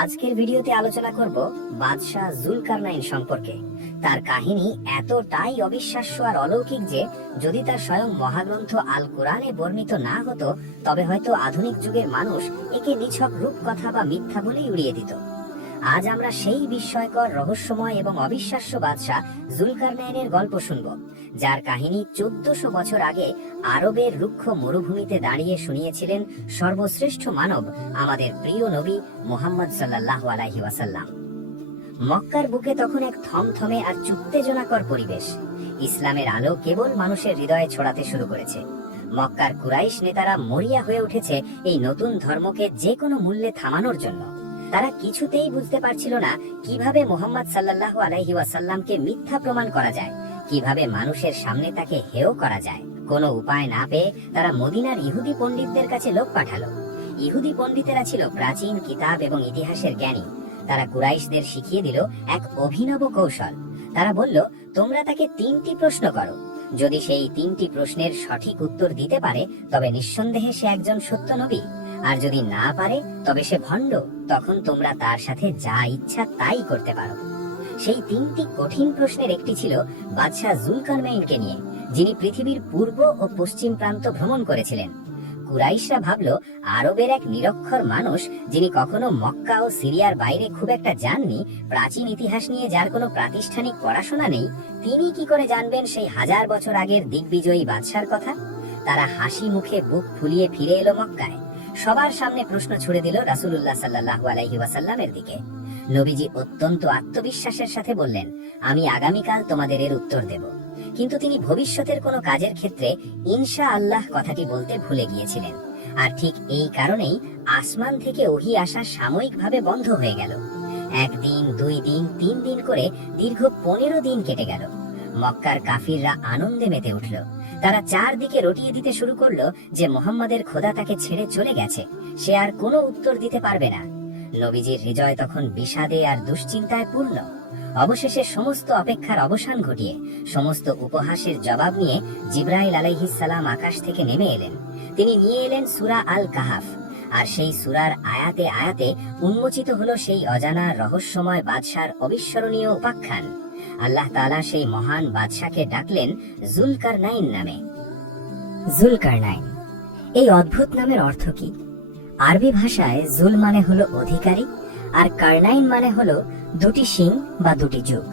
আজকের ভিডিওতে আলোচনা করব বাদশাহ জুলকারনাইন সম্পর্কে। তার কাহিনী এতটাই অবিশ্বাস্য আর অলৌকিক যে যদি তার স্বয়ং মহাগ্রন্থ আল কোরআনে বর্ণিত না হতো তবে হয়তো আধুনিক যুগের মানুষ একে নিছক রূপকথা বা মিথ্যা বলেই উড়িয়ে দিত। আজ আমরা সেই বিস্ময়কর, রহস্যময় এবং অবিশ্বাস্য বাদশাহ জুলকারনাইনের গল্প শুনব, যার কাহিনী 1400 বছর আগে আরবের রুক্ষ মরুভূমিতে দাঁড়িয়ে শুনিয়েছিলেন সর্বশ্রেষ্ঠ মানব, আমাদের প্রিয় নবী মুহাম্মদ সাল্লাল্লাহু আলাইহি ওয়াসাল্লাম। মক্কার বুকে তখন এক থমথমে আর উত্তেজনাকর পরিবেশ। ইসলামের আলো কেবল মানুষের হৃদয়ে ছড়াতে শুরু করেছে। মক্কার কুরাইশ নেতারা মরিয়া হয়ে উঠেছে এই নতুন ধর্মকে যে কোনো মূল্যে থামানোর জন্য। তারা কিছুতেই বুঝতে পারছিল না কিভাবে মুহাম্মদ সাল্লাল্লাহু আলাইহি ওয়াসাল্লামকে মিথ্যা প্রমাণ করা যায়, কিভাবে মানুষের সামনে তাকে হেয় করা যায়। কোনো উপায় না পেয়ে তারা মদিনার ইহুদি পণ্ডিতদের কাছে লোক পাঠালো। ইহুদি পণ্ডিতেরা ছিল প্রাচীন কিতাব এবং ইতিহাসের জ্ঞানী। তারা কুরাইশদের শিখিয়ে দিল এক অভিনব কৌশল। তারা বলল, তোমরা তাকে 3টি প্রশ্ন করো। যদি সেই 3টি প্রশ্নের সঠিক উত্তর দিতে পারে তবে নিঃসন্দেহে সে একজন সত্য নবী, আর যদি না পারে তবে সে ভণ্ড। তখন তোমরা তার সাথে যা ইচ্ছা তাই করতে পারো। সেই 3টি কঠিন প্রশ্নের একটি ছিল বাদশাহ জুলকারনাইনকে নিয়ে, যিনি পৃথিবীর পূর্ব ও পশ্চিম প্রান্ত ভ্রমণ করেছিলেন। কুরাইশরা ভাবল, আরবের এক নিরক্ষর মানুষ, যিনি কখনো মক্কা ও সিরিয়ার বাইরে খুব একটা যাননি, প্রাচীন ইতিহাস নিয়ে যার কোনো প্রাতিষ্ঠানিক পড়াশোনা নেই, তিনি কি করে জানবেন সেই 1000 বছর আগের দিগ্বিজয়ী বাদশার কথা? তারা হাসি মুখে বুক ফুলিয়ে ফিরে এলো মক্কায়। সবার সামনে প্রশ্ন ছুড়ে দিল রাসূলুল্লাহ সাল্লাল্লাহু আলাইহি ওয়াসাল্লামের দিকে। নবীজি অত্যন্ত আত্মবিশ্বাসের সাথে বললেন, আমি আগামীকাল তোমাদের এর উত্তর দেব। কিন্তু তিনি ভবিষ্যতের কোনো কাজের ক্ষেত্রে ইনশাআল্লাহ কথাটি বলতে ভুলে গিয়েছিলেন। আর ঠিক এই কারণেই আসমান থেকে ওহী আসা সাময়িকভাবে বন্ধ হয়ে গেল। 1 দিন, 2 দিন, 3 দিন করে দীর্ঘ 15 দিন কেটে গেল। মক্কার কাফিররা আনন্দে মেতে উঠল। তারা চারদিকে রটিয়ে দিতে শুরু করলো যে মুহাম্মাদের খোদা তাকে ছেড়ে চলে গেছে, সে আর কোনো উত্তর দিতে পারবে না। নবীজির হৃদয় তখন বিষাদে আর দুশ্চিন্তায় পূর্ণ। অবশেষে সমস্ত অপেক্ষার অবসান ঘটিয়ে, সমস্ত উপহাসের জবাব নিয়ে জিবরাইল আলাইহিস সালাম আকাশ থেকে নেমে এলেন। তিনি নিয়ে এলেন সূরা আল কাহাফ, আর সেই সূরার আয়াতে আয়াতে উন্মোচিত হলো সেই অজানা রহস্যময় বাদশার অবিস্মরণীয় উপাখ্যান। আল্লাহ তাআলা সেই মহান বাদশাকে ডাকলেন জুলকারনাইন নামে। জুলকারনাইন এই অদ্ভুত নামের অর্থ কি? আরবি ভাষায় জুল মানে হলো অধিকারী, আর কারনাইন মানে হলো 2টি শিং বা 2টি যুগ।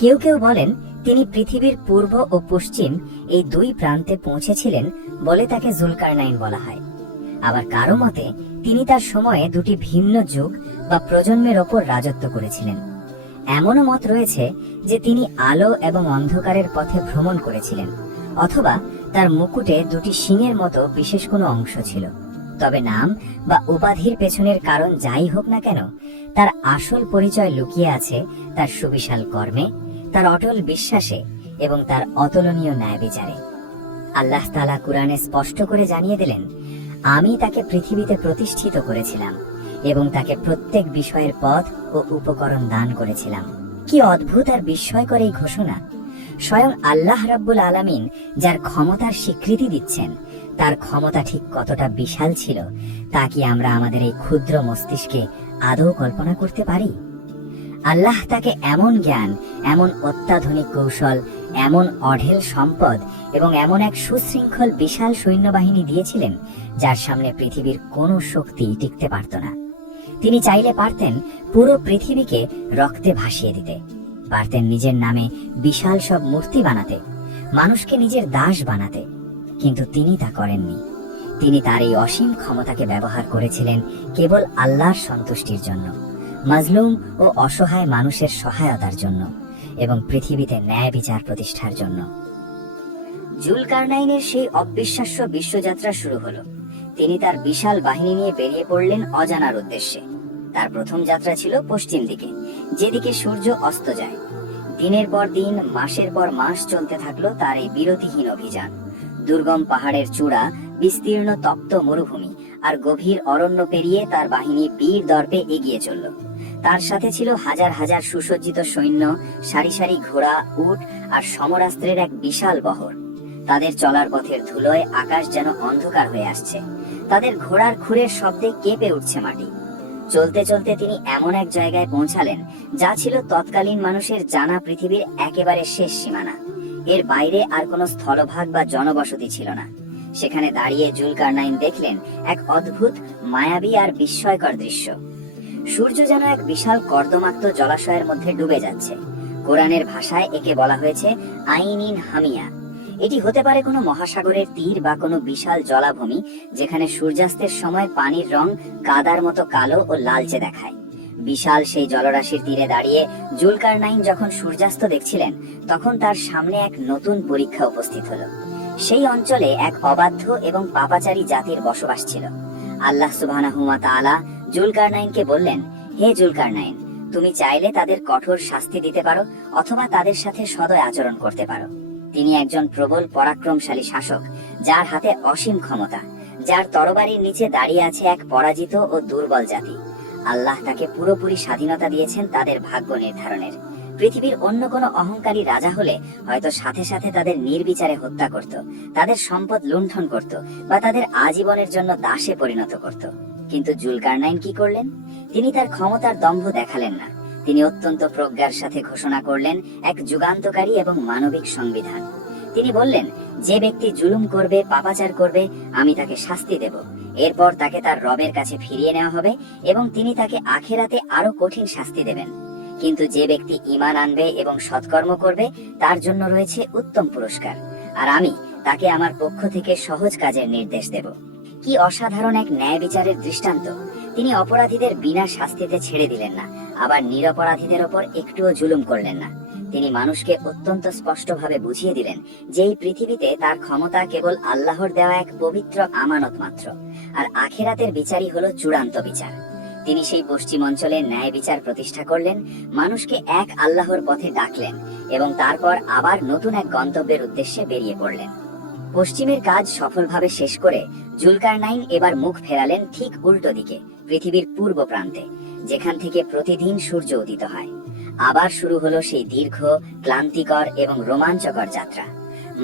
কেউ কেউ বলেন তিনি পৃথিবীর পূর্ব ও পশ্চিম এই 2 প্রান্তে পৌঁছেছিলেন বলে তাকে জুলকারনাইন বলা হয়। আবার কারো মতে তিনি তার সময়ে 2টি ভিন্ন যুগ বা প্রজন্মের ওপর রাজত্ব করেছিলেন। এমনও মত রয়েছে যে তিনি আলো এবং অন্ধকারের পথে ভ্রমণ করেছিলেন, অথবা তার মুকুটে 2টি শিংয়ের মতো বিশেষ কোনো অংশ ছিল। তবে নাম বা উপাধির পেছনের কারণ যাই হোক না কেন, তার আসল পরিচয় লুকিয়ে আছে তার সুবিশাল কর্মে, তার অটল বিশ্বাসে এবং তার অতুলনীয় ন্যায় বিচারে। আল্লাহ তাআলা কুরআনে স্পষ্ট করে জানিয়ে দিলেন, আমি তাকে পৃথিবীতে প্রতিষ্ঠিত করেছিলাম এবং তাকে প্রত্যেক বিষয়ের পথ ও উপকরণ দান করেছিলাম। কি অদ্ভুত আর বিস্ময়কর এই ঘোষণা! স্বয়ং আল্লাহ রাব্বুল আলামিন যার ক্ষমতার স্বীকৃতি দিচ্ছেন, তার ক্ষমতা ঠিক কতটা বিশাল ছিল তা কি আমরা আমাদের এই ক্ষুদ্র মস্তিষ্কে আদৌ কল্পনা করতে পারি? আল্লাহ তাকে এমন জ্ঞান, এমন অত্যাধুনিক কৌশল, এমন অঢেল সম্পদ এবং এমন এক সুশৃঙ্খল বিশাল সৈন্যবাহিনী দিয়েছিলেন যার সামনে পৃথিবীর কোনো শক্তি টিকতে পারত না। তিনি চাইলে পারতেন পুরো পৃথিবীকে রক্তে ভাসিয়ে দিতে, পারতেন নিজের নামে বিশাল সব মূর্তি বানাতে, মানুষকে নিজের দাস বানাতে, কিন্তু তিনি তা করেননি। তিনি তার এই অসীম ক্ষমতাকে ব্যবহার করেছিলেন কেবল আল্লাহর সন্তুষ্টির জন্য, মাজলুম ও অসহায় মানুষের সহায়তার জন্য এবং পৃথিবীতে ন্যায় বিচার প্রতিষ্ঠার জন্য। জুলকারনাইনের সেই অবিশ্বাস্য বিশ্বযাত্রা শুরু হলো। তিনি তার বিশাল বাহিনী নিয়ে বেরিয়ে পড়লেন অজানার উদ্দেশ্যে। তার প্রথম যাত্রা ছিল পশ্চিম দিকে, যেদিকে সূর্য অস্ত যায়। দিনের পর দিন, মাসের পর মাস চলতে থাকলো তার এই বিরতিহীন অভিযান। দুর্গম পাহাড়ের চূড়া, বিস্তীর্ণ তপ্ত মরুভূমি আর গভীর অরণ্য পেরিয়ে তার বাহিনী বীর দর্পে এগিয়ে চলল। তার সাথে ছিল হাজার হাজার সুসজ্জিত সৈন্য, সারি সারি ঘোড়া, উট আর সমরাস্ত্রের এক বিশাল বহর। তাদের চলার পথের ধুলোয় আকাশ যেন অন্ধকার হয়ে আসছে। তাদের ঘোড়ার খুরের শব্দে কেঁপে উঠছে মাটি। চলতে চলতে তিনি এমন এক জায়গায় পৌঁছালেন যা ছিল তৎকালীন মানুষের জানা পৃথিবীর একেবারে শেষ সীমানা। এর বাইরে আর কোনো স্থলভাগ বা জনবসতি ছিল না। সেখানে দাঁড়িয়ে জুলকারনাইন দেখলেন এক অদ্ভুত, মায়াবী আর বিস্ময়কর দৃশ্য। সূর্য যেন এক বিশাল কর্দমাক্ত জলাশয়ের মধ্যে ডুবে যাচ্ছে। কোরআনের ভাষায় একে বলা হয়েছে আইনিন হামিয়া। এটি হতে পারে কোনো মহাসাগরের তীর বা কোনো বিশাল জলাভূমি, যেখানে সূর্যাস্তের সময় পানির রং কাদার মতো কালো ও লালচে দেখায়। বিশাল সেই জলরাশির তীরে দাঁড়িয়ে জুলকারনাইন যখন সূর্যাস্ত দেখছিলেন, তখন তার সামনে এক নতুন পরীক্ষা উপস্থিত হলো। সেই অঞ্চলে এক অবাধ্য এবং পাপাচারী জাতির বসবাস ছিল। আল্লাহ সুবহানাহু ওয়া তাআলা জুলকারনাইনকে বললেন, হে জুলকারনাইন, তুমি চাইলে তাদের কঠোর শাস্তি দিতে পারো অথবা তাদের সাথে সদয় আচরণ করতে পারো। তিনি একজন প্রবল পরাক্রমশালী শাসক, যার হাতে অসীম ক্ষমতা, যার তরবারির নিচে দাঁড়িয়ে আছে এক পরাজিত ও দুর্বল জাতি। আল্লাহ তাকে পুরোপুরি স্বাধীনতা দিয়েছেন তাদের ভাগ্য নির্ধারণের। পৃথিবীর অন্য কোনো অহংকারী রাজা হলে হয়তো সাথে সাথে তাদের নির্বিচারে হত্যা করত, তাদের সম্পদ লুণ্ঠন করত বা তাদের আজীবনের জন্য দাসে পরিণত করত। কিন্তু জুলকারনাইন কি করলেন? তিনি তার ক্ষমতার দম্ভ দেখালেন না। তিনি অত্যন্ত প্রজ্ঞার সাথে ঘোষণা করলেন এক যুগান্তকারী এবং মানবিক সংবিধান। তিনি বললেন, যে ব্যক্তি জুলুম করবে, পাপাচার করবে, আমি তাকে শাস্তি দেব। এরপর তাকে তার রবের কাছে ফিরিয়ে নেওয়া হবে এবং তিনি তাকে আখিরাতে আরো কঠিন শাস্তি দেবেন। কিন্তু যে ব্যক্তি ঈমান আনবে এবং সৎকর্ম করবে, তার জন্য রয়েছে উত্তম পুরস্কার, আর আমি তাকে আমার পক্ষ থেকে সহজ কাজের নির্দেশ দেব। কি অসাধারণ এক ন্যায় বিচারের দৃষ্টান্ত! তিনি অপরাধীদের বিনা শাস্তিতে ছেড়ে দিলেন না, আবার নিরপরাধীদের ওপর একটুও জুলুম করলেন না। তিনি মানুষকে অত্যন্ত স্পষ্টভাবে বুঝিয়ে দিলেন যে এই পৃথিবীতে তার ক্ষমতা কেবল আল্লাহর দেওয়া এক পবিত্র আমানত মাত্র, আর আখিরাতের বিচারই হলো চূড়ান্ত বিচার। তিনি সেই পশ্চিম অঞ্চলে ন্যায় বিচার প্রতিষ্ঠা করলেন, মানুষকে এক আল্লাহর পথে ডাকলেন এবং তারপর আবার নতুন এক গন্তব্যের উদ্দেশ্যে বেরিয়ে পড়লেন। পশ্চিমের কাজ সফলভাবে শেষ করে জুলকারনাইন এবার মুখ ফেরালেন ঠিক উল্টো দিকে, পৃথিবীর পূর্ব প্রান্তে, যেখান থেকে প্রতিদিন সূর্য উদিত হয়। আবার শুরু হলো সেই দীর্ঘ, ক্লান্তিকর এবং রোমাঞ্চকর যাত্রা।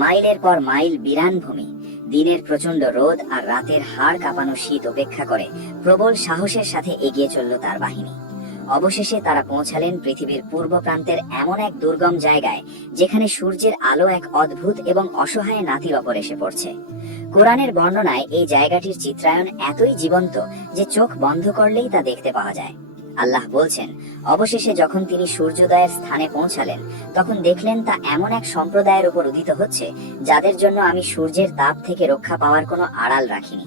মাইলের পর মাইল বিরান ভূমি, দিনের প্রচন্ড রোদ আর রাতের হাড় কাঁপানো শীত উপেক্ষা করে প্রবল সাহসের সাথে এগিয়ে চলল তার বাহিনী। অবশেষে তারা পৌঁছালেন পৃথিবীর পূর্ব প্রান্তের এমন এক দুর্গম জায়গায়, যেখানে সূর্যের আলো এক অদ্ভুত এবং অসহায় নাতির ওপর এসে পড়ছে। কোরআনের বর্ণনায় এই জায়গাটির চিত্রায়ন এতই জীবন্ত যে চোখ বন্ধ করলেই তা দেখতে পাওয়া যায়। আল্লাহ বলছেন, অবশেষে যখন তিনি সূর্যোদয়ের স্থানে পৌঁছালেন, তখন দেখলেন তা এমন এক সম্প্রদায়ের উপর উদিত হচ্ছে যাদের জন্য আমি সূর্যের তাপ থেকে রক্ষা পাওয়ার কোনো আড়াল রাখিনি।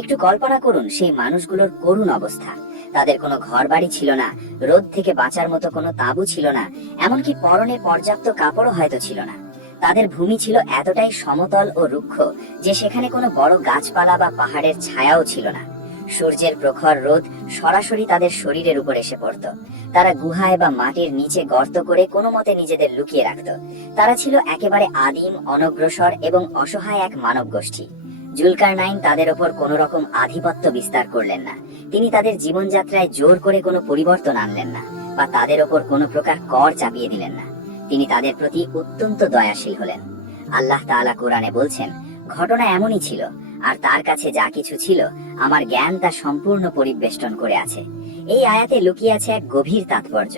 একটু কল্পনা করুন সেই মানুষগুলোর করুণ অবস্থা। তাদের কোনো ঘরবাড়ি ছিল না, রোদ থেকে বাঁচার মতো কোনো তাঁবু ছিল না, এমনকি পরনে পর্যাপ্ত কাপড়ও হয়তো ছিল না। তাদের ভূমি ছিল এতটাই সমতল ও রুক্ষ যে সেখানে কোনো বড় গাছপালা বা পাহাড়ের ছায়াও ছিল না। সূর্যের প্রখর রোদ সরাসরি তাদের শরীরের উপর এসে পড়ত। তারা গুহায় বা মাটির নিচে গর্ত করে কোনো মতে নিজেদের লুকিয়ে রাখত। তারা ছিল একেবারে আদিম, অনগ্রসর এবং অসহায় এক মানব গোষ্ঠী। জুলকারনাইন তাদের ওপর কোনো রকম আধিপত্য বিস্তার করলেন না। তিনি তাদের জীবনযাত্রায় জোর করে কোনো পরিবর্তন আনলেন না বা তাদের ওপর কোনো প্রকার কর চাপিয়ে দিলেন না। তিনি তাদের প্রতি অত্যন্ত দয়াশীল হলেন। আল্লাহ তাআলা কোরআনে বলছেন, ঘটনা এমনই ছিল, আর তার কাছে যা কিছু ছিল আমার জ্ঞান তা সম্পূর্ণ পরিবেষ্টন করে আছে। এই আয়াতে লুকিয়ে আছে এক গভীর তাৎপর্য।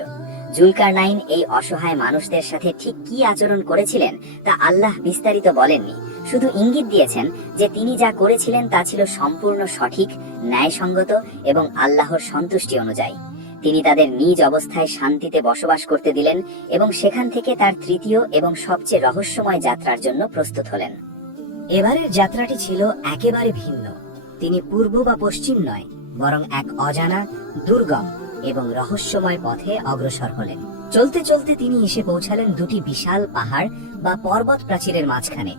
জুলকারনাইন এই অসহায় মানুষদের সাথে ঠিক কি আচরণ করেছিলেন তা আল্লাহ বিস্তারিত বলেননি, শুধু ইঙ্গিত দিয়েছেন যে তিনি যা করেছিলেন তা ছিল সম্পূর্ণ সঠিক, ন্যায়সঙ্গত এবং আল্লাহর সন্তুষ্টি অনুযায়ী। তিনি তাদের নিজ অবস্থায় শান্তিতে বসবাস করতে দিলেন এবং সেখান থেকে তার তৃতীয় এবং সবচেয়ে রহস্যময় যাত্রার জন্য প্রস্তুত হলেন। এবারের যাত্রাটি ছিল একেবারে ভিন্ন। তিনি পূর্ব বা পশ্চিম নয়, বরং এক অজানা, দুর্গম এবং রহস্যময় পথে অগ্রসর হলেন। চলতে চলতে তিনি এসে পৌঁছালেন দুটি বিশাল পাহাড় বা পর্বত প্রাচীরের মাঝখানে।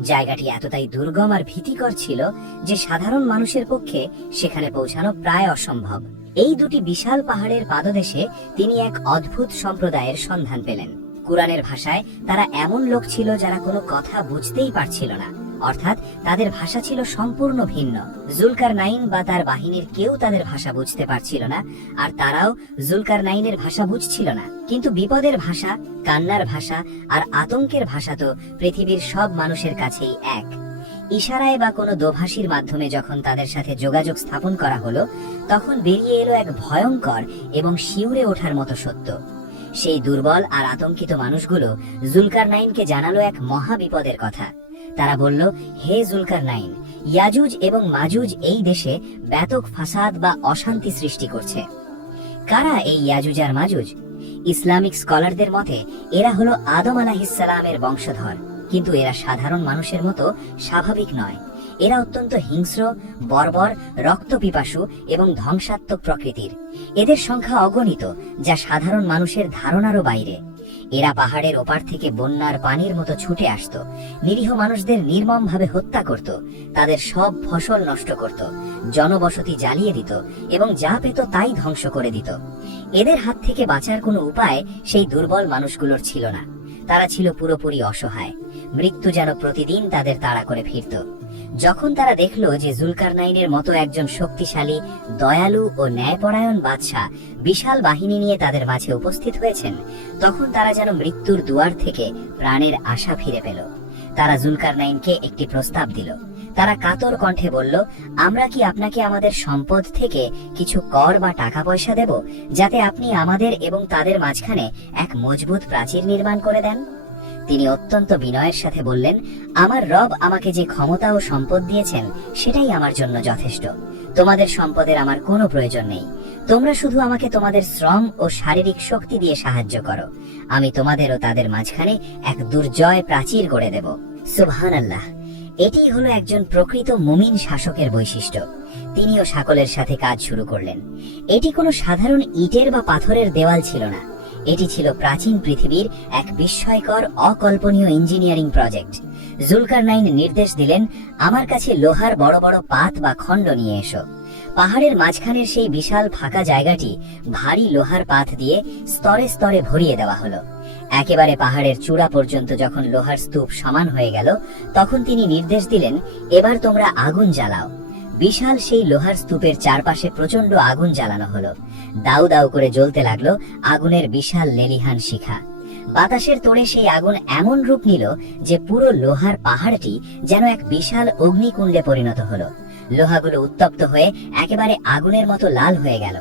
জায়গাটি এতটাই দুর্গম আর ভীতিকর ছিল যে সাধারণ মানুষের পক্ষে সেখানে পৌঁছানো প্রায় অসম্ভব। এই দুটি বিশাল পাহাড়ের পাদদেশে তিনি এক অদ্ভুত সম্প্রদায়ের সন্ধান পেলেন। কুরআনের ভাষায় তারা এমন লোক ছিল যারা কোনো কথা বুঝতেই পারছিল না, অর্থাৎ তাদের ভাষা ছিল সম্পূর্ণ ভিন্ন। জুলকারনাইন বা তার বাহিনীর কেউ তাদের ভাষা বুঝতে পারছিল না, আর তারাও জুলকারনাইনের ভাষা বুঝছিল না। কিন্তু বিপদের ভাষা, কান্নার ভাষা আর আতঙ্কের ভাষা তো পৃথিবীর সব মানুষের কাছেই এক। ইশারায় বা কোনো দোভাষীর মাধ্যমে যখন তাদের সাথে যোগাযোগ স্থাপন করা হলো, তখন বেরিয়ে এলো এক ভয়ঙ্কর এবং শিউরে ওঠার মতো সত্য। সেই দুর্বল আর আতঙ্কিত মানুষগুলো জুলকারনাইনকে জানালো এক মহা বিপদের কথা। তারা বলল, হে জুলকারনাইন, ইয়াজুজ এবং মাজুজ এই দেশে ব্যাপক ফাসাদ বা অশান্তি সৃষ্টি করছে। কারা এই ইয়াজুজ আর মাজুজ? ইসলামিক স্কলারদের মতে এরা হলো আদম আলাইহিস সালামের বংশধর, কিন্তু এরা সাধারণ মানুষের মতো স্বাভাবিক নয়। এরা অত্যন্ত হিংস্র, বর্বর, রক্তপিপাসু এবং ধ্বংসাত্মক প্রকৃতির। এদের সংখ্যা অগণিত, যা সাধারণ মানুষের ধারণারও বাইরে। এরা পাহাড়ের ওপার থেকে বন্যার পানির মতো ছুটে আসত, নিরীহ মানুষদের নির্মমভাবে হত্যা করত, তাদের সব ফসল নষ্ট করত, জনবসতি জ্বালিয়ে দিত এবং যা পেত তাই ধ্বংস করে দিত। এদের হাত থেকে বাঁচার কোনো উপায় সেই দুর্বল মানুষগুলোর ছিল না। তারা ছিল পুরোপুরি অসহায়। মৃত্যু যেন প্রতিদিন তাদের তাড়া করে ফিরত। যখন তারা দেখলো যে জুলকারনাইনের মতো একজন শক্তিশালী, দয়ালু ও ন্যায়পরায়ণ বাদশাহ বিশাল বাহিনী নিয়ে তাদের মাঝে উপস্থিত হয়েছেন, তখন তারা যেন মৃত্যুর দুয়ার থেকে প্রাণের আশা ফিরে পেল। তারা জুলকারনাইনকে একটি প্রস্তাব দিল। তারা কাতর কণ্ঠে বলল, আমরা কি আপনাকে আমাদের সম্পদ থেকে কিছু কর বা টাকা পয়সা দেব, যাতে আপনি আমাদের এবং তাদের মাঝখানে এক মজবুত প্রাচীর নির্মাণ করে দেন? তিনি অত্যন্ত বিনয়ের সাথে বললেন, আমার রব আমাকে যে ক্ষমতা ও সম্পদ দিয়েছেন সেটাই আমার জন্য যথেষ্ট। তোমাদের সম্পদের আমার কোনো প্রয়োজন নেই। তোমরা শুধু আমাকে তোমাদের শ্রম ও শারীরিক শক্তি দিয়ে সাহায্য করো। আমি তোমাদের ও তাদের মাঝখানে এক দুর্জয় প্রাচীর গড়ে দেব। সুবহানাল্লাহ। এটি হলো একজন প্রকৃত মুমিন শাসকের বৈশিষ্ট্য। তিনিও সকলের সাথে কাজ শুরু করলেন। এটি কোনো সাধারণ ইটের বা পাথরের দেওয়াল ছিল না। এটি ছিল প্রাচীন পৃথিবীর এক বিস্ময়কর, অকল্পনীয় ইঞ্জিনিয়ারিং প্রজেক্ট। জুলকারনাইন নির্দেশ দিলেন, আমার কাছে লোহার বড় বড় পাত বা খণ্ড নিয়ে এসো। পাহাড়ের মাঝখানের সেই বিশাল ফাঁকা জায়গাটি ভারী লোহার পাত দিয়ে স্তরে স্তরে ভরিয়ে দেওয়া হলো। একেবারে পাহাড়ের চূড়া পর্যন্ত যখন লোহার স্তূপ সমান হয়ে গেল, তখন তিনি নির্দেশ দিলেন, এবার তোমরা আগুন জ্বালাও। বিশাল সেই লোহার স্তূপের চারপাশে প্রচন্ড আগুন জ্বালানো হলো। দাউ দাউ করে জ্বলতে লাগলো আগুনের বিশাল লেলিহান শিখা। বাতাসের তোড়ে সেই আগুন এমন রূপ নিল যে পুরো লোহার পাহাড়টি যেন এক বিশাল অগ্নিকুণ্ডে পরিণত হলো। লোহাগুলো উত্তপ্ত হয়ে একেবারে আগুনের মতো লাল হয়ে গেল।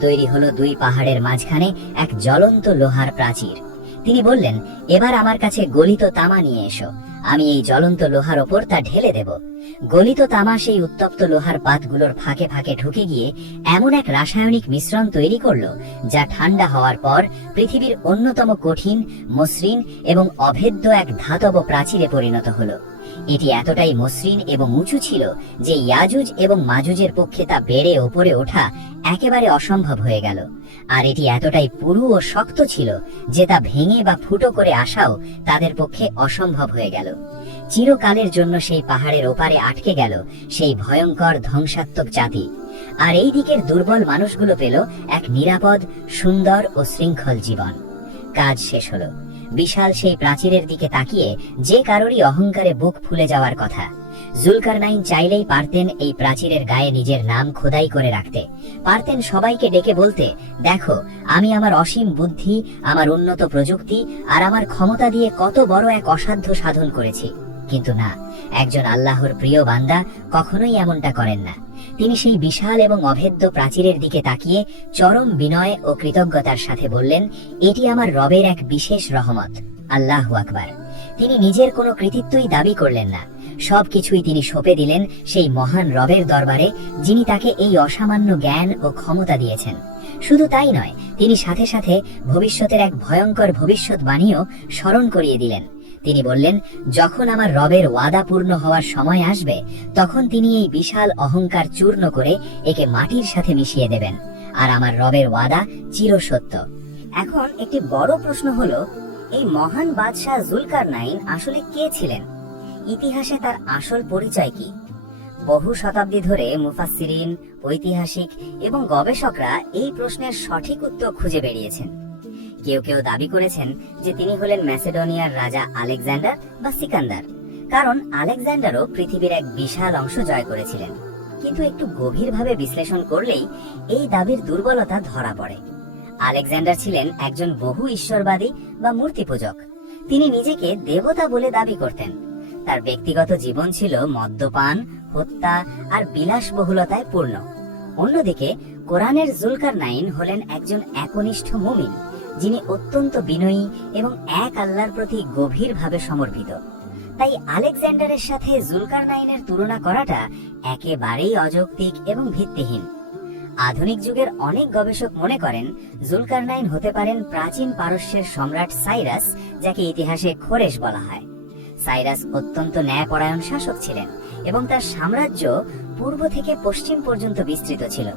তৈরি হলো দুই পাহাড়ের মাঝখানে এক জ্বলন্ত লোহার প্রাচীর। তিনি বললেন, এবার আমার কাছে গলিত তামা নিয়ে এসো। আমি এই জ্বলন্ত লোহার ওপর তা ঢেলে দেব। গলিত তামা সেই উত্তপ্ত লোহার পাতগুলোর ফাঁকে ফাঁকে ঢুকে গিয়ে এমন এক রাসায়নিক মিশ্রণ তৈরি করলো, যা ঠান্ডা হওয়ার পর পৃথিবীর অন্যতম কঠিন, মসৃণ এবং অভেদ্য এক ধাতব প্রাচীরে পরিণত হলো। এটি এতটাই মসৃণ এবং উঁচু ছিল যে ইয়াজুজ এবং মাজুজের পক্ষে তা বেড়ে ওপরে ওঠা একেবারে অসম্ভব হয়ে গেল। আর এটি এতটাই পুরু ও শক্ত ছিল যে তা ভেঙে বা ফুটো করে আসাও তাদের পক্ষে অসম্ভব হয়ে গেল। চিরকালের জন্য সেই পাহাড়ের ওপারে আটকে গেল সেই ভয়ঙ্কর ধ্বংসাত্মক জাতি। আর এই দিকের দুর্বল মানুষগুলো পেল এক নিরাপদ, সুন্দর ও শৃঙ্খল জীবন। কাজ শেষ হলো। বিশাল সেই প্রাচীরের দিকে তাকিয়ে যে কারোরই অহংকারে বুক ফুলে যাওয়ার কথা। জুলকারনাইন চাইলেই পারতেন এই প্রাচীরের গায়ে নিজের নাম খোদাই করে রাখতে, পারতেন সবাইকে ডেকে বলতে, দেখো আমি আমার অসীম বুদ্ধি, আমার উন্নত প্রযুক্তি আর আমার ক্ষমতা দিয়ে কত বড় এক অসাধ্য সাধন করেছি। কিন্তু না, একজন আল্লাহর প্রিয় বান্দা কখনোই এমনটা করেন না। তিনি সেই বিশাল এবং অভেদ্য প্রাচীরের দিকে তাকিয়ে চরম বিনয় ও কৃতজ্ঞতার সাথে বললেন, এটি আমার রবের এক বিশেষ রহমত। আল্লাহু আকবার। তিনি নিজের কোনো কৃতিত্বই দাবি করলেন না। সবকিছুই তিনি সঁপে দিলেন সেই মহান রবের দরবারে, যিনি তাকে এই অসামান্য জ্ঞান ও ক্ষমতা দিয়েছেন। শুধু তাই নয়, তিনি সাথে সাথে ভবিষ্যতের এক ভয়ঙ্কর ভবিষ্যৎবাণীও স্মরণ করিয়ে দিলেন। তিনি বললেন, যখন আমার রবের ওয়াদা পূর্ণ হওয়ার সময় আসবে, তখন তিনি এই বিশাল অহংকার চূর্ণ করে একে মাটির সাথে মিশিয়ে দেবেন, আর আমার রবের ওয়াদা চিরসত্য। এখন একটি বড় প্রশ্ন হলো, এই মহান বাদশাহ জুলকারনাইন আসলে কে ছিলেন? ইতিহাসে তার আসল পরিচয় কি? বহু শতাব্দী ধরে মুফাসসিরিন, ঐতিহাসিক এবং গবেষকরা এই প্রশ্নের সঠিক উত্তর খুঁজে বেরিয়েছেন। কেউ কেউ দাবি করেছেন যে তিনি হলেন ম্যাসেডোনিয়ার রাজা আলেকজান্ডার বা সিকান্দার, কারণ আলেকজান্ডারও পৃথিবীর এক বিশাল অংশ জয় করেছিলেন। কিন্তু একটু গভীরভাবে বিশ্লেষণ করলেই এই দাবির দুর্বলতা ধরা পড়ে। আলেকজান্ডার ছিলেন একজন বহু ঈশ্বরবাদী বা মূর্তি পূজক। তিনি নিজেকে দেবতা বলে দাবি করতেন। তার ব্যক্তিগত জীবন ছিল মদ্যপান, হত্যা আর বিলাসবহুলতায় পূর্ণ। অন্যদিকে কোরআনের জুলকারনাইন হলেন একজন একনিষ্ঠ মুমিন, যিনি অত্যন্ত বিনয়ী এবং এক আল্লাহর প্রতি গভীরভাবে সমর্পিত। তাই আলেকজান্ডারের সাথে জুলকারনাইনের তুলনা করাটা একেবারেই অযৌক্তিক এবং ভিত্তিহীন। আধুনিক যুগের অনেক গবেষক মনে করেন জুলকারনাইন হতে পারেন প্রাচীন পারস্যের সম্রাট সাইরাস, যাকে ইতিহাসে খোরেশ বলা হয়। সাইরাস অত্যন্ত ন্যায়পরায়ণ শাসক ছিলেন এবং তার সাম্রাজ্য পূর্ব থেকে পশ্চিম পর্যন্ত বিস্তৃত ছিল।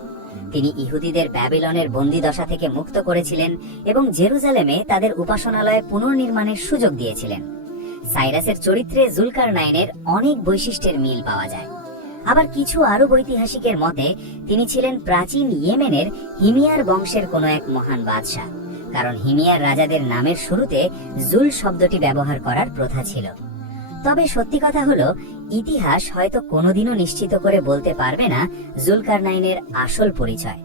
তিনি ইহুদিদের ব্যাবিলনের বন্দিদশা থেকে মুক্ত করেছিলেন এবং জেরুজালেমে তাদের উপাসনালয় পুনর্নির্মাণের সুযোগ দিয়েছিলেন। সাইরাসের চরিত্রে জুলকারনাইনের অনেক বৈশিষ্ট্যের মিল পাওয়া যায়। আবার কিছু আরব ঐতিহাসিকের মতে তিনি ছিলেন প্রাচীন ইয়েমেনের হিমিয়ার বংশের কোনো এক মহান বাদশাহ, কারণ হিমিয়ার রাজাদের নামের শুরুতে জুল শব্দটি ব্যবহার করার প্রথা ছিল। তবে সত্যি কথা হলো, ইতিহাস হয়তো কোনোদিনও নিশ্চিত করে বলতে পারবে না জুলকারনাইনের আসল পরিচয়।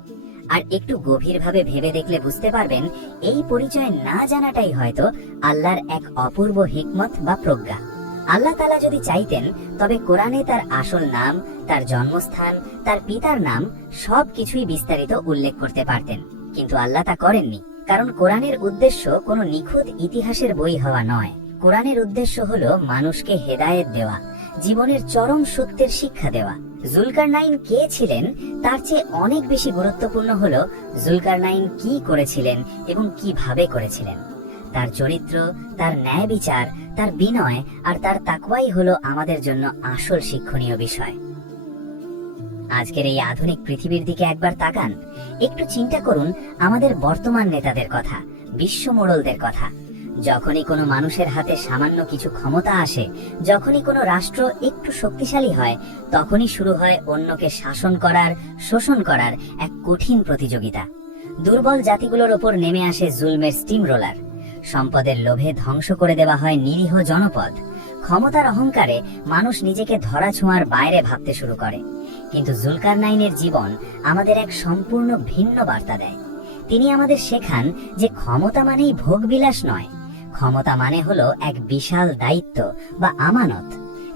আর একটু গভীরভাবে ভেবে দেখলে বুঝতে পারবেন, এই পরিচয় না জানাটাই হয়তো আল্লাহর এক অপূর্ব হিকমত বা প্রজ্ঞা। আল্লাহ তাআলা যদি চাইতেন তবে কোরআনে তার আসল নাম, তার জন্মস্থান, তার পিতার নাম সবকিছুই বিস্তারিত উল্লেখ করতে পারতেন, কিন্তু আল্লাহ তা করেননি। কারণ কোরআনের উদ্দেশ্য কোনো নিখুঁত ইতিহাসের বই হওয়া নয়। কোরআনের উদ্দেশ্য হলো মানুষকে হেদায়েত দেওয়া, জীবনের চরম সত্যের শিক্ষা দেওয়া। জুলকারনাইন কে ছিলেন তার চেয়ে অনেক বেশি গুরুত্বপূর্ণ হলো জুলকারনাইন কি করেছিলেন এবং কিভাবে করেছিলেন। তার চরিত্র, তার ন্যায় বিচার, তার বিনয় আর তার তাকওয়াই হলো আমাদের জন্য আসল শিক্ষণীয় বিষয়। আজকের এই আধুনিক পৃথিবীর দিকে একবার তাকান, একটু চিন্তা করুন আমাদের বর্তমান নেতাদের কথা, বিশ্ব মোড়লদের কথা। যখনই কোনো মানুষের হাতে সামান্য কিছু ক্ষমতা আসে, যখনই কোনো রাষ্ট্র একটু শক্তিশালী হয়, তখনই শুরু হয় অন্যকে শাসন করার, শোষণ করার এক কঠিন প্রতিযোগিতা। দুর্বল জাতিগুলোর ওপর নেমে আসে জুলমের স্টিম রোলার। সম্পদের লোভে ধ্বংস করে দেওয়া হয় নিরীহ জনপদ। ক্ষমতার অহংকারে মানুষ নিজেকে ধরাছোঁয়ার বাইরে ভাবতে শুরু করে। কিন্তু জুলকারনাইনের জীবন আমাদের এক সম্পূর্ণ ভিন্ন বার্তা দেয়। তিনি আমাদের শেখান যে ক্ষমতা মানেই ভোগবিলাস নয়, ক্ষমতা মানে হলো এক বিশাল দায়িত্ব বা আমানত।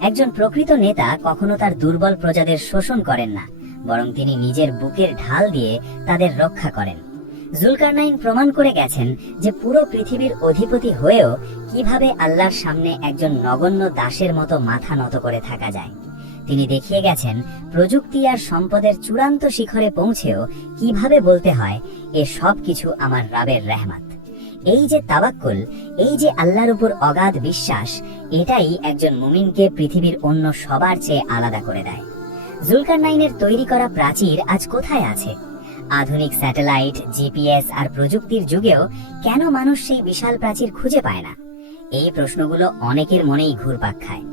একজন প্রকৃত নেতা কখনো তার দুর্বল প্রজাদের শোষণ করেন না, বরং তিনি নিজের বুকের ঢাল দিয়ে তাদের রক্ষা করেন। জুলকারনাইন প্রমাণ করে গেছেন যে পুরো পৃথিবীর অধিপতি হয়েও কিভাবে আল্লাহর সামনে একজন নগণ্য দাসের মতো মাথা নত করে থাকা যায়। তিনি দেখিয়ে গেছেন প্রযুক্তি আর সম্পদের চূড়ান্ত শিখরে পৌঁছেও কিভাবে বলতে হয়, এ সব কিছু আমার রাবের রহমত। এই যে তাওয়াক্কুল, এই যে আল্লাহর উপর অগাধ বিশ্বাস, এটাই একজন মুমিনকে পৃথিবীর অন্য সবার চেয়ে আলাদা করে দেয়। জুলকারনাইনের তৈরি করা প্রাচীর আজ কোথায় আছে? আধুনিক স্যাটেলাইট, জিপিএস আর প্রযুক্তির যুগেও কেন মানুষ সেই বিশাল প্রাচীর খুঁজে পায় না? এই প্রশ্নগুলো অনেকের মনেই ঘুরপাক খায়।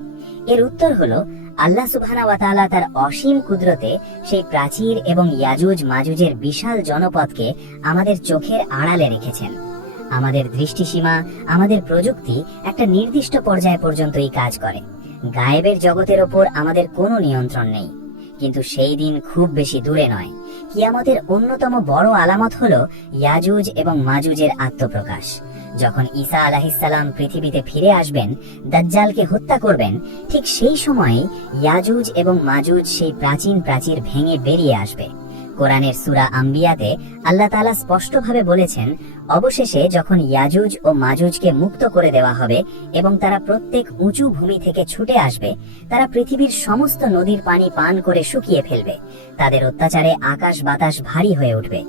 এর উত্তর হলো আল্লাহ সুবহানাহু ওয়া তাআলা তার অসীম কুদরতে সেই প্রাচীর এবং ইয়াজুজ মাজুজের বিশাল জনপদকে আমাদের চোখের আড়ালে রেখেছেন। আমাদের দৃষ্টিসীমা, আমাদের প্রযুক্তি একটা নির্দিষ্ট পর্যায় পর্যন্তই কাজ করে। গায়েবের জগতের ওপর আমাদের কোনো নিয়ন্ত্রণ নেই। কিন্তু সেই দিন খুব বেশি দূরে নয়। কিয়ামতের অন্যতম বড় আলামত হলো ইয়াজুজ এবং মাজুজের আত্মপ্রকাশ। যখন ঈসা আলাইহিস সালাম পৃথিবীতে ফিরে আসবেন, দাজ্জালকে হত্যা করবেন, ঠিক সেই সময়ে ইয়াজুজ এবং মাজুজ সেই প্রাচীন প্রাচীর ভেঙে বেরিয়ে আসবে। কোরআনের সূরা আম্বিয়াতে আল্লাহ তাআলা স্পষ্টভাবে বলেছেন, অবশেষে যখন ইয়াজুজ ও মাজুজকে মুক্ত করে দেওয়া হবে এবং তারা প্রত্যেক উঁচু ভূমি থেকে ছুটে আসবে, তারা পৃথিবীর সমস্ত নদীর পানি পান করে শুকিয়ে ফেলবে। তাদের অত্যাচারে আকাশ বাতাস ভারী হয়ে উঠবে।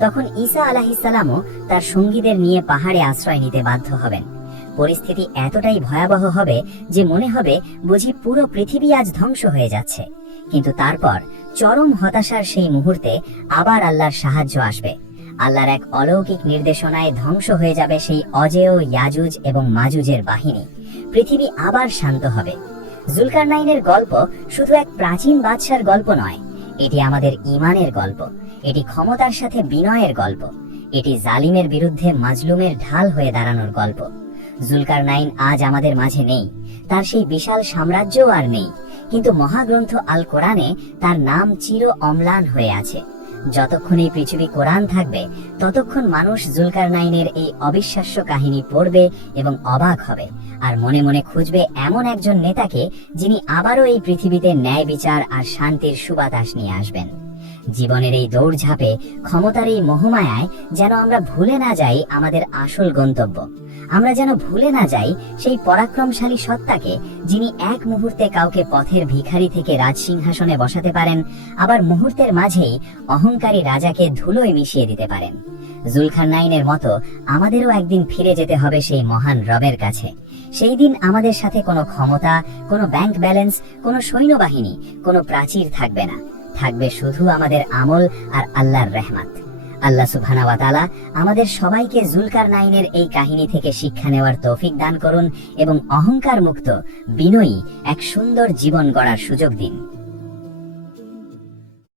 তখন ঈসা আলাইহিস সালামও তার সঙ্গীদের নিয়ে পাহাড়ে আশ্রয় নিতে বাধ্য হবেন। পরিস্থিতি এতটাই ভয়াবহ হবে যে মনে হবে বুঝি পুরো পৃথিবী আজ ধ্বংস হয়ে যাচ্ছে। কিন্তু তারপর চরম হতাশার সেই মুহূর্তে আবার আল্লাহর সাহায্য আসবে। আল্লাহর এক অলৌকিক নির্দেশনায় ধ্বংস হয়ে যাবে সেই অজেয় ইয়াজুজ এবং মাজুজের বাহিনী। পৃথিবী আবার শান্ত হবে। জুলকারনাইনের গল্প শুধু এক প্রাচীন বাদশার গল্প নয়, এটি আমাদের ঈমানের গল্প। এটি ক্ষমতার সাথে বিনয়ের গল্প। এটি জালিমের বিরুদ্ধে মাজলুমের ঢাল হয়ে দাঁড়ানোর গল্প। জুলকারনাইন আজ আমাদের মাঝে নেই, তার সেই বিশাল সাম্রাজ্যও আর নেই, কিন্তু মহাগ্রন্থ আল কোরআনে তার নাম চির অম্লান হয়ে আছে। যতক্ষণ এই পৃথিবী কোরআন থাকবে ততক্ষণ মানুষ জুলকারনাইনের এই অবিশ্বাস্য কাহিনী পড়বে এবং অবাক হবে, আর মনে মনে খুঁজবে এমন একজন নেতাকে যিনি আবারও এই পৃথিবীতে ন্যায় বিচার আর শান্তির সুবাতাস নিয়ে আসবেন। জীবনের এই দৌড়ঝাঁপে, ক্ষমতার এই মোহমায়ায় যেন আমরা ভুলে না যাই আমাদের আসল গন্তব্য। আমরা যেন ভুলে না যাই সেই পরাক্রমশালী সত্তাকে, যিনি এক মুহূর্তে কাউকে পথের ভিখারি থেকে রাজসিংহাসনে বসাতে পারেন, আবার মুহূর্তের মাঝেই অহংকারী রাজাকে ধুলোয় মিশিয়ে দিতে পারেন। জুলকারনাইনের মতো আমাদেরও একদিন ফিরে যেতে হবে সেই মহান রবের কাছে। সেই দিন আমাদের সাথে কোনো ক্ষমতা, কোনো ব্যাংক ব্যালেন্স, কোনো সৈন্যবাহিনী, কোনো প্রাচীর থাকবে না। থাকবে শুধু আমাদের আমল আর আল্লাহর রহমত। আল্লাহ সুবহানাহু ওয়া তাআলা আমাদের সবাইকে জুলকারনাইনের এই কাহিনী থেকে শিক্ষা নেওয়ার তৌফিক দান করুন এবং অহংকার মুক্ত, বিনয়ী এক সুন্দর জীবন গড়ার সুযোগ দিন।